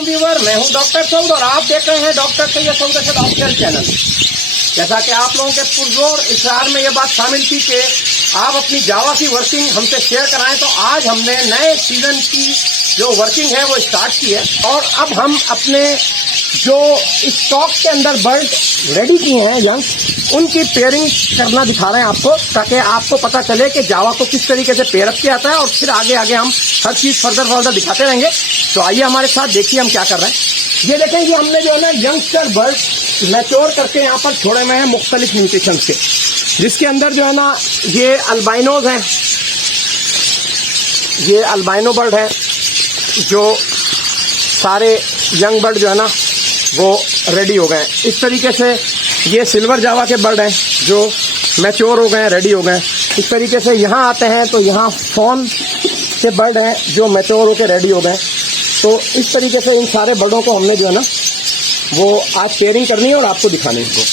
Viewer, मैं हूं doctor Saud और आप देख रहे हैं doctor Syed Saud Asad official channel. जैसा कि आप लोगों के पुरजोर इसरार में ये बात शामिल थी कि आप अपनी जावा की वर्किंग हमसे शेयर कराएं, तो आज हमने नए सीजन की जो वर्किंग है वो स्टार्ट की है और अब हम अपने जो स्टॉक के अंदर बर्ड रेडी किए हैं यंग, उनकी पेयरिंग करना दिखा रहे हैं आपको, ताकि आपको पता चले कि जावा को किस तरीके से पेयर अप किया जाता है और फिर आगे आगे हम हर चीज़ फर्दर दिखाते रहेंगे। तो आइए हमारे साथ देखिए हम क्या कर रहे हैं। ये देखें कि हमने जो है ना यंगस्टर बर्ड मैच्योर करके यहाँ पर छोड़े हुए हैं मुख्तलिफ म्यूटेशन के, जिसके अंदर जो है ना ये अल्बाइनोज हैं, ये अल्बाइनो बर्ड है, जो सारे यंग बर्ड जो है ना वो रेडी हो गए। इस तरीके से ये सिल्वर जावा के बर्ड हैं जो मैच्योर हो गए, रेडी हो गए। इस तरीके से यहाँ आते हैं तो यहाँ फॉन के बर्ड हैं जो मैच्योर होकर रेडी हो गए। तो इस तरीके से इन सारे बर्डों को हमने जो है ना वो आज पेयरिंग करनी है और आपको दिखानी है।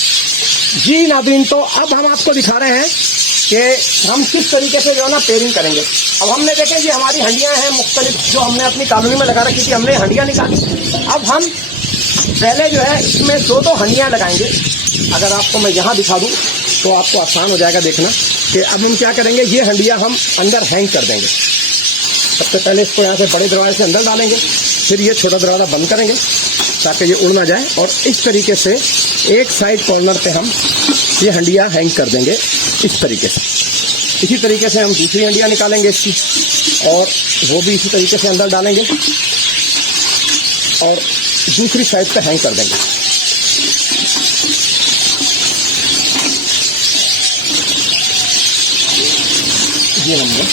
जी नाज़रीन, तो अब हम आपको दिखा रहे हैं कि हम किस तरीके से जो है ना पेयरिंग करेंगे। अब हमने देखे कि हमारी हंडियां हैं मुख्तलिफ, जो हमने अपनी कॉलोनी में लगा रखी थी, हमने हंडियां निकाली। अब हम पहले जो है इसमें दो हंडियां लगाएंगे। अगर आपको मैं यहाँ दिखा दूँ तो आपको आसान हो जाएगा देखना कि अब हम क्या करेंगे। ये हंडियां हम अंदर हैंग कर देंगे। सबसे पहले इसको यहाँ से बड़े दरवाजे से अंदर डालेंगे, फिर ये छोटा दरवाज़ा बंद करेंगे ताकि ये उड़ ना जाए, और इस तरीके से एक साइड कॉर्नर पे हम ये हंडियाँ हैंग कर देंगे इस तरीके से। इसी तरीके से हम दूसरी हंडियाँ निकालेंगे इसकी, और वो भी इसी तरीके से अंदर डालेंगे और दूसरी साइड पे हैंग कर देंगे। ये हमने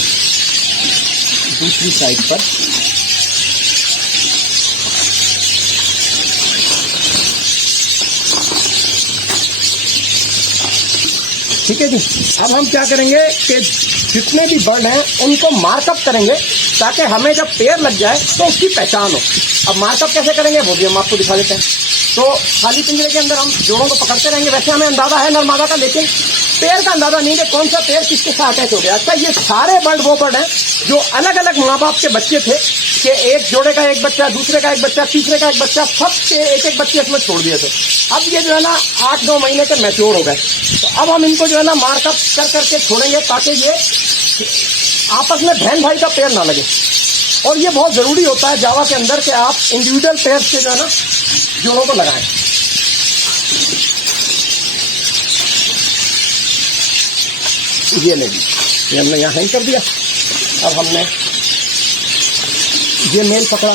दूसरी साइड पर ठीक है जी। अब हम क्या करेंगे कि जितने भी बर्ड हैं उनको मार्कअप करेंगे ताकि हमें जब पेयर लग जाए तो उसकी पहचान हो। अब मार्कअप कैसे करेंगे वो भी हम आपको दिखा देते हैं। तो खाली पिंजरे के अंदर हम जोड़ों को पकड़ते रहेंगे। वैसे हमें अंदाजा है नर मादा का, लेकिन पेयर का अंदाजा नहीं है कौन सा पेयर किसके साथ अटैच हो गया। अच्छा, ये सारे बर्ड वो बर्ड हैं जो अलग अलग माँ बाप के बच्चे थे कि एक जोड़े का एक बच्चा, दूसरे का एक बच्चा, तीसरे का एक बच्चा, सबके एक एक बच्चे इसमें छोड़ दिए थे। अब ये जो है ना 8-9 महीने के मैच्योर हो गए। तो अब हम इनको जो है ना मार्कअप कर करके छोड़ेंगे ताकि ये आपस में बहन भाई का पेयर ना लगे। और ये बहुत ज़रूरी होता है जावा के अंदर कि आप इंडिविजुअल पेयर से जो है ना जोड़ों को लगाएं। ये ले लीजिए, हमने यहाँ हैंग कर दिया। अब हमने ये मेल पकड़ा।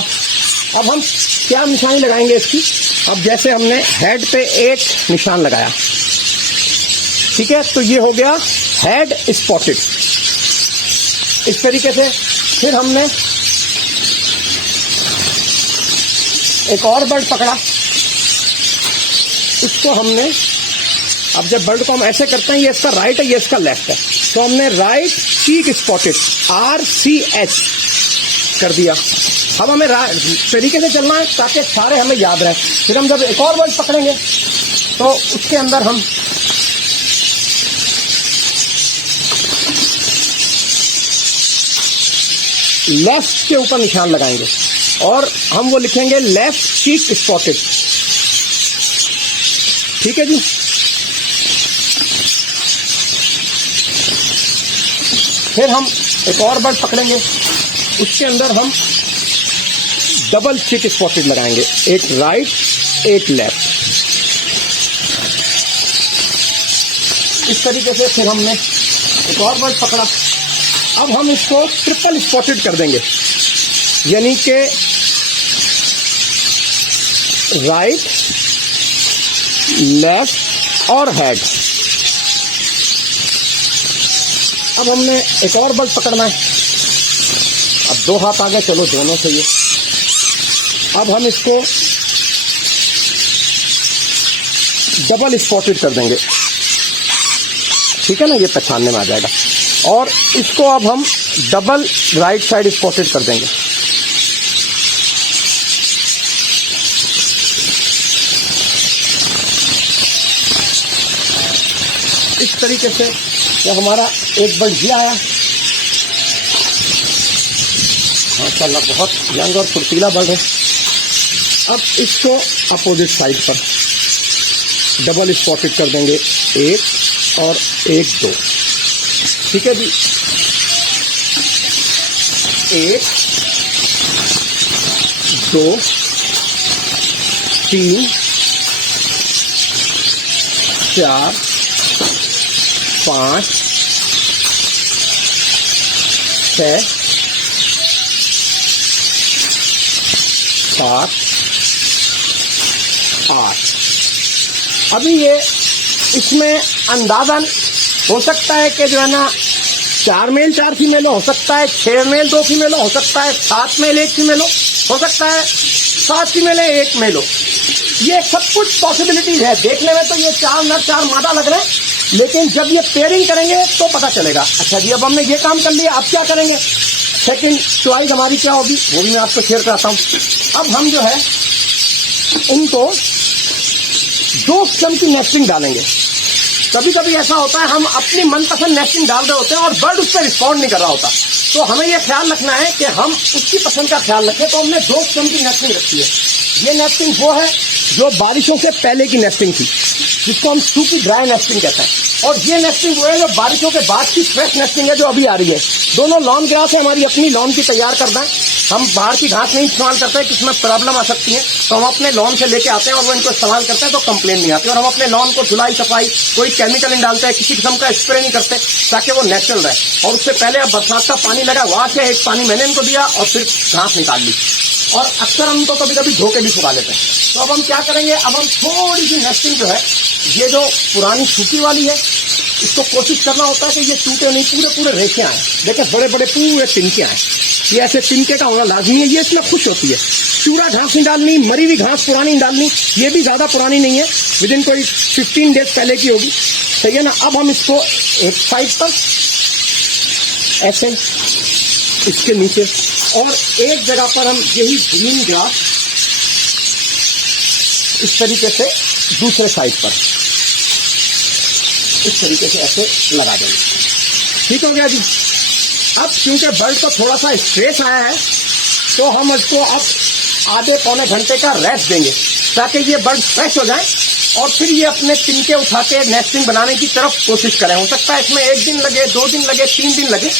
अब हम क्या निशानी लगाएंगे इसकी। अब जैसे हमने हेड पे एक निशान लगाया, ठीक है, तो ये हो गया हेड स्पॉटेड। इस तरीके से फिर हमने एक और बर्ड पकड़ा, इसको हमने, अब जब बर्ड को हम ऐसे करते हैं, ये इसका राइट है, ये इसका लेफ्ट है, तो हमने राइट चीक स्पॉटेड RCH कर दिया। अब हमें तरीके से चलना है ताकि सारे हमें याद रहे। फिर हम जब एक और बर्ड पकड़ेंगे तो उसके अंदर हम लेफ्ट के ऊपर निशान लगाएंगे और हम वो लिखेंगे लेफ्ट चीक स्पॉटेड। ठीक है जी। फिर हम एक और बर्ड पकड़ेंगे, उसके अंदर हम डबल चीक स्पॉटेड लगाएंगे, एक राइट एक लेफ्ट। इस तरीके से फिर हमने एक और बर्ड पकड़ा। अब हम इसको ट्रिपल स्पॉटेड कर देंगे, यानी कि राइट लेफ्ट और हेड। अब हमने एक और बर्ड पकड़ना है। अब 2 हाथ आ गए, चलो दोनों से ये। अब हम इसको डबल स्पॉटेड कर देंगे, ठीक है ना, ये पहचानने में आ जाएगा। और इसको अब हम डबल राइट साइड स्पॉटेड कर देंगे। इस तरीके से ये हमारा एक बर्ड ये आया, माशाल्लाह बहुत यंग और फुर्तीला बर्ड है। अब इसको अपोजिट साइड पर डबल स्पॉटेड कर देंगे, 1 और 1 2। ठीक है जी, 1 2 3 4 5 6 7 8। अभी ये इसमें अंदाजन हो सकता है कि जो है ना 4 मेल 4 फीमेल हो सकता है, 6 मेल 2 फीमेल हो सकता है, 7 मेल 1 फीमेल हो सकता है, 7 फीमेल 1 मेल हो। ये सब कुछ पॉसिबिलिटीज है। देखने में तो ये 4 नर 4 मादा लग रहे हैं, लेकिन जब ये पेयरिंग करेंगे तो पता चलेगा। अच्छा जी, अब हमने ये काम कर लिया, अब क्या करेंगे? सेकंड चॉइस हमारी क्या होगी वो भी मैं आपको शेयर कराता हूँ। अब हम जो है उनको 2 किस्म की नेस्टिंग डालेंगे। कभी कभी ऐसा होता है हम अपनी मनपसंद नेस्टिंग डाल रहे होते हैं और बर्ड उस पर रिस्पॉन्ड नहीं कर रहा होता, तो हमें यह ख्याल रखना है कि हम उसकी पसंद का ख्याल रखें। तो हमने 2 किस्म की नेस्टिंग रखी है। ये नेस्टिंग वो है जो बारिशों से पहले की नेस्टिंग थी, जिसको हम सूखी ड्राई नेस्टिंग कहते हैं, और ये नेस्टिंग वो है जो बारिशों के बाद की फ्रेश नेस्टिंग है जो अभी आ रही है। दोनों लॉन ग्रास है, हमारी अपनी लॉन की तैयार करना है। हम बाहर की घास नहीं इस्तेमाल करते हैं, किसमें प्रॉब्लम आ सकती है, तो हम अपने लॉन से लेके आते हैं और वो इनको इस्तेमाल करते हैं तो कंप्लेन नहीं आती। और हम अपने लॉन को धुलाई सफाई कोई केमिकल नहीं डालते हैं, किसी किस्म का स्प्रे नहीं करते, ताकि वो नेचुरल रहे। और उससे पहले अब बरसात का पानी लगा, वहां से एक पानी मैंने इनको दिया और फिर घास निकाल ली, और अक्सर हम तो कभी कभी धोके भी सुखा लेते हैं। तो अब हम क्या करेंगे, अब हम थोड़ी सी नेस्टिंग जो है, ये जो पुरानी सूखी वाली है, इसको कोशिश करना होता है कि ये टूटे नहीं, पूरे पूरे रेखे आए। देखिए बड़े बड़े पूरे तिनके आए, ये ऐसे तिनके का होना लाजमी है। ये इसमें खुश होती है। चूड़ा घास नहीं डालनी, मरी हुई घास पुरानी नहीं डालनी, ये भी ज्यादा पुरानी नहीं है, विदिन कोई 15 डेज पहले की होगी, सही है ना। अब हम इसको एक साइड पर ऐसे इसके नीचे, और एक जगह पर हम यही ग्रीन ग्रास इस तरीके से दूसरे साइड पर इस तरीके से ऐसे लगा देंगे। ठीक हो गया जी। अब क्योंकि बर्ड को थोड़ा सा स्ट्रेस आया है, तो हम इसको अब आधे पौने घंटे का रेस्ट देंगे, ताकि ये बर्ड फ्रेश हो जाए और फिर ये अपने तिनके उठा के नेस्टिंग बनाने की तरफ कोशिश करें। हो सकता है इसमें 1 दिन लगे, 2 दिन लगे, 3 दिन लगे।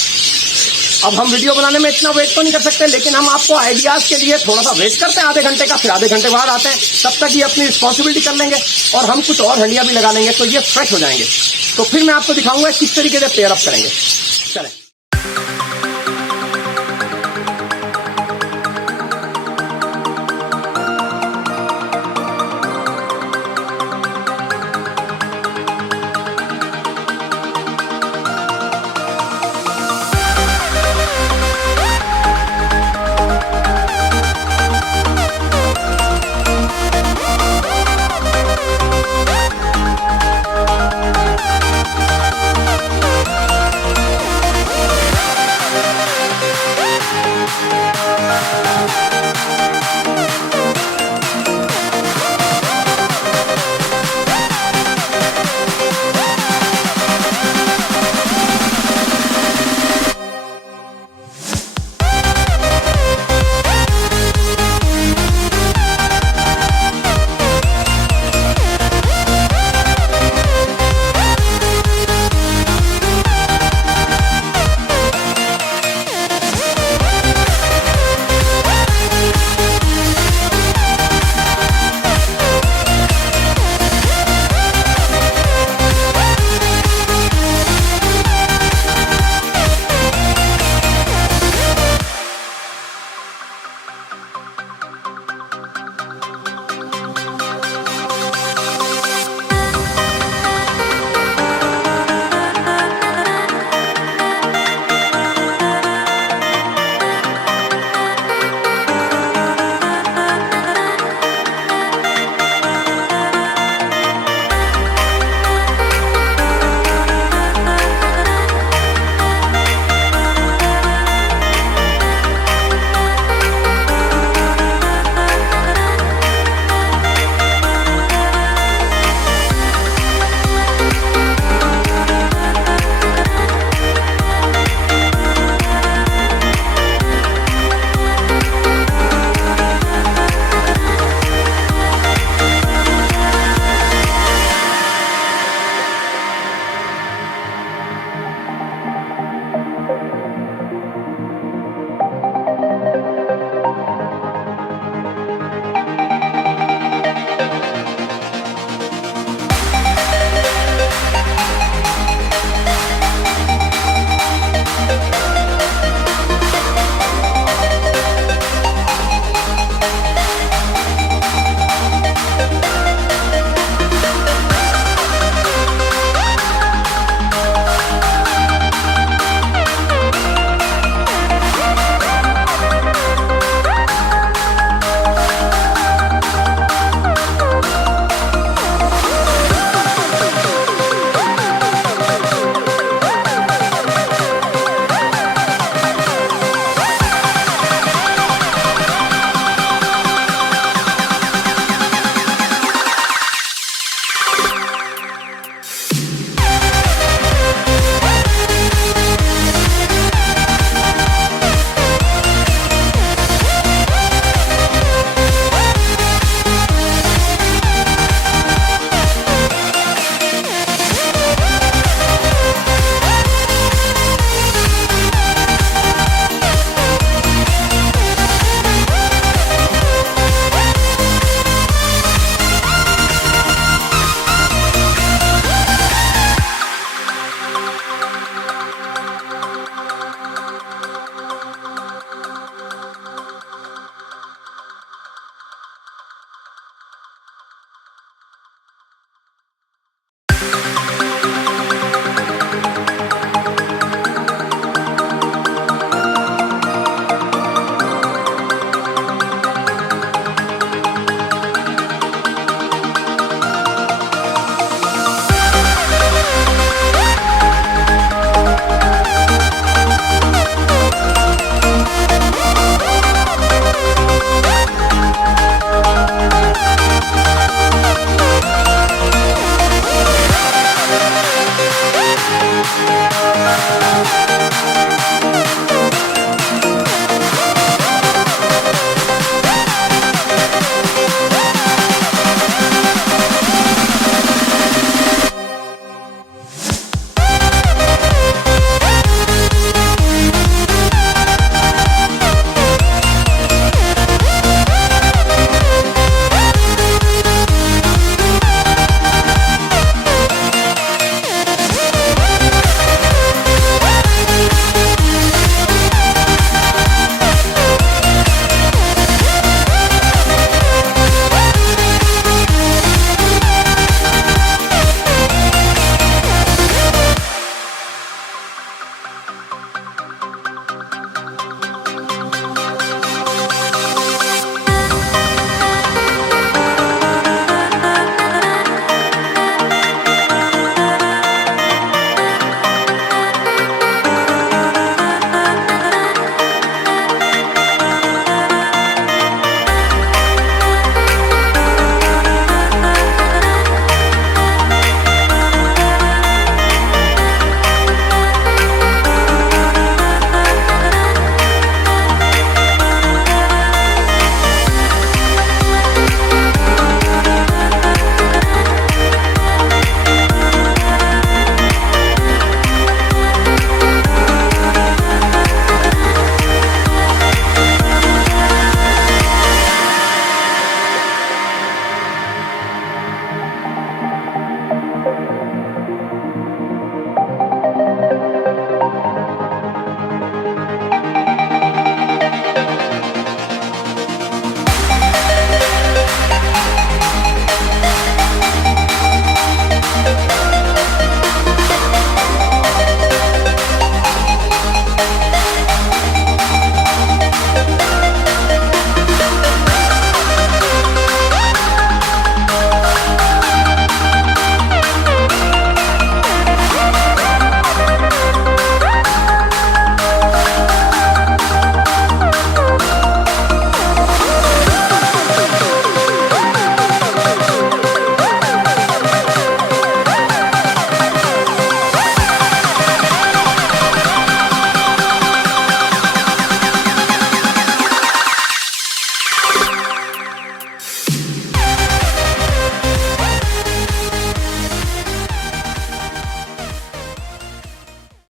अब हम वीडियो बनाने में इतना वेट तो नहीं कर सकते, लेकिन हम आपको आइडियाज के लिए थोड़ा सा वेट करते हैं आधे घंटे का, फिर आधे घंटे बाद आते हैं। तब तक ये अपनी रिस्पॉन्सिबिलिटी कर लेंगे और हम कुछ और हंडिया भी लगा लेंगे, तो ये फ्रेश हो जाएंगे। तो फिर मैं आपको दिखाऊंगा किस तरीके से पेयर अप करेंगे। चलें।